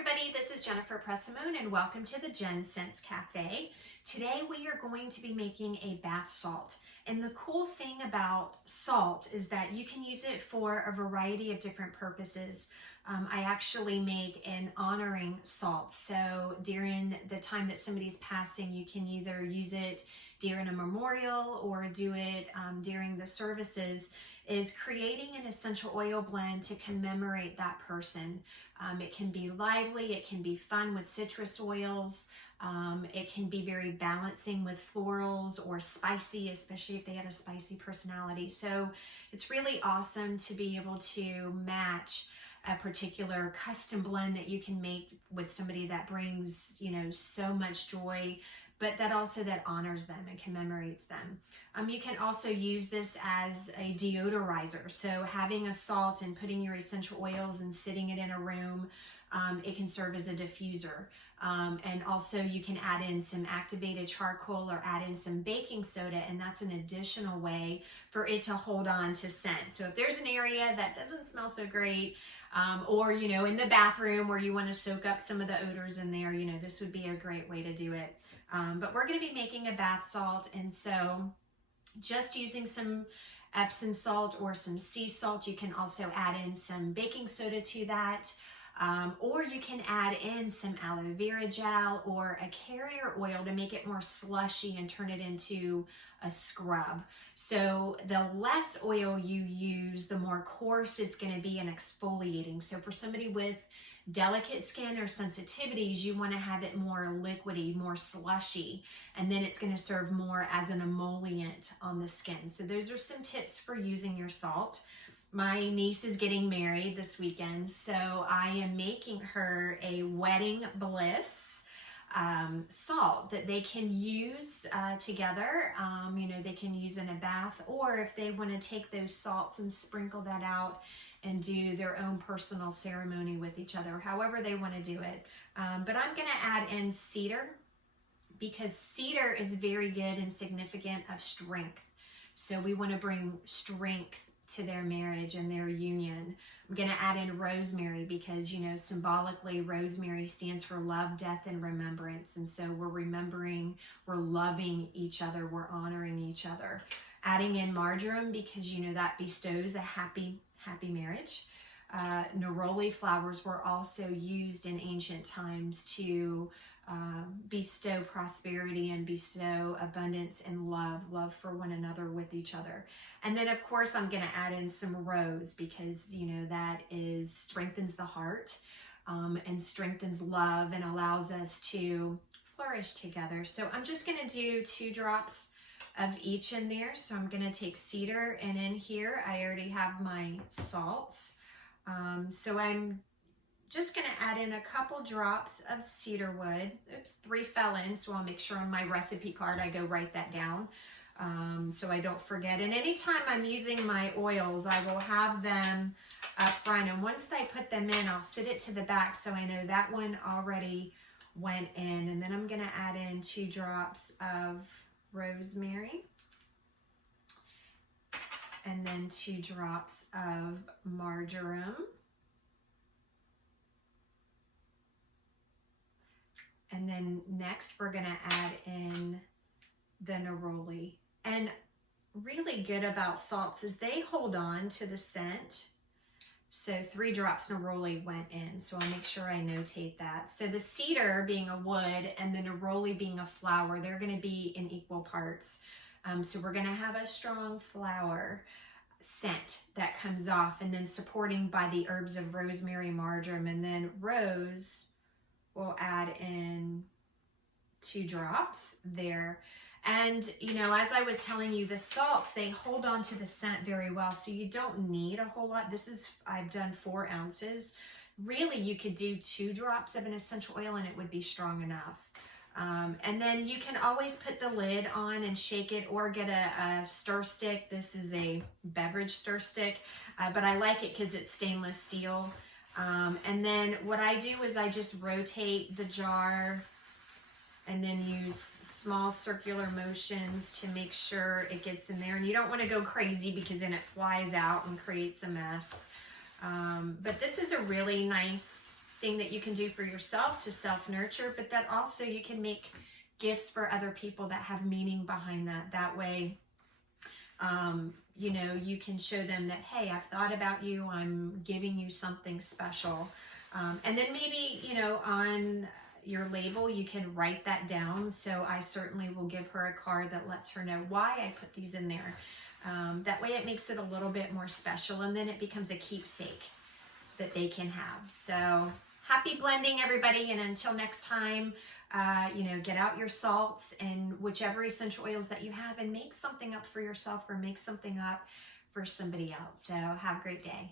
everybody, this is Jennifer Pressimone and welcome to the Jen Sense Cafe. Today we are going to be making a bath salt. And the cool thing about salt is that you can use it for a variety of different purposes. I actually make an honoring salt. So during the time that somebody's passing, you can either use it during a memorial or do it during the services, is creating an essential oil blend to commemorate that person. It can be lively, it can be fun with citrus oils, it can be very balancing with florals or spicy, especially if they have a spicy personality. So it's really awesome to be able to match a particular custom blend that you can make with somebody that brings, so much joy, but that also that honors them and commemorates them. You can also use this as a deodorizer. So having a salt and putting your essential oils and sitting it in a room, it can serve as a diffuser. And also you can add in some activated charcoal or add in some baking soda, and that's an additional way for it to hold on to scent. So if there's an area that doesn't smell so great, or in the bathroom where you want to soak up some of the odors in there, this would be a great way to do it. But we're going to be making a bath salt, and so just using some Epsom salt or some sea salt. You can also add in some baking soda to that, or you can add in some aloe vera gel or a carrier oil to make it more slushy and turn it into a scrub. So the less oil you use, the more coarse it's going to be in exfoliating. So for somebody with delicate skin or sensitivities, you want to have it more liquidy, more slushy, and then it's going to serve more as an emollient on the skin. So those are some tips for using your salt. My niece is getting married this weekend, so I am making her a wedding bliss salt that they can use together. They can use in a bath, or if they want to take those salts and sprinkle that out and do their own personal ceremony with each other, however they want to do it. But I'm going to add in cedar, because cedar is very good and significant of strength. So we want to bring strength to their marriage and their union. I'm going to add in rosemary because, symbolically rosemary stands for love, death, and remembrance. And so we're remembering, we're loving each other, we're honoring each other. Adding in marjoram because, that bestows a happy marriage. Neroli flowers were also used in ancient times to bestow prosperity and bestow abundance and love for one another with each other. And then of course I'm going to add in some rose because that strengthens the heart and strengthens love and allows us to flourish together. So I'm just going to do 2 drops of each in there. So I'm going to take cedar, and in here I already have my salts. So I'm just going to add in a couple drops of cedar wood. Oops, 3 fell in, so I'll make sure on my recipe card I go write that down so I don't forget. And anytime I'm using my oils, I will have them up front, and once I put them in, I'll sit it to the back so I know that one already went in. And then I'm going to add in 2 drops of rosemary, and then 2 drops of marjoram, and then next we're going to add in the neroli. And really good about salts is they hold on to the scent. So 3 drops neroli went in, so I'll make sure I notate that. So the cedar being a wood and the neroli being a flower, they're going to be in equal parts. So we're going to have a strong flower scent that comes off, and then supporting by the herbs of rosemary, marjoram, and then rose will add in 2 drops there. And, as I was telling you, the salts, they hold on to the scent very well, so you don't need a whole lot. I've done 4 ounces. Really, you could do 2 drops of an essential oil and it would be strong enough. And then you can always put the lid on and shake it, or get a stir stick. This is a beverage stir stick, but I like it because it's stainless steel. And then what I do is I just rotate the jar and then use small circular motions to make sure it gets in there. And you don't want to go crazy because then it flies out and creates a mess. But this is a really nice thing that you can do for yourself to self-nurture, but that also you can make gifts for other people that have meaning behind that. That way, you know, you can show them that, hey, I've thought about you, I'm giving you something special. And then maybe, you know, on your label, you can write that down. So I certainly will give her a card that lets her know why I put these in there. That way it makes it a little bit more special, and then it becomes a keepsake that they can have. So happy blending, everybody. And until next time, you know, get out your salts and whichever essential oils that you have and make something up for yourself or make something up for somebody else. So have a great day.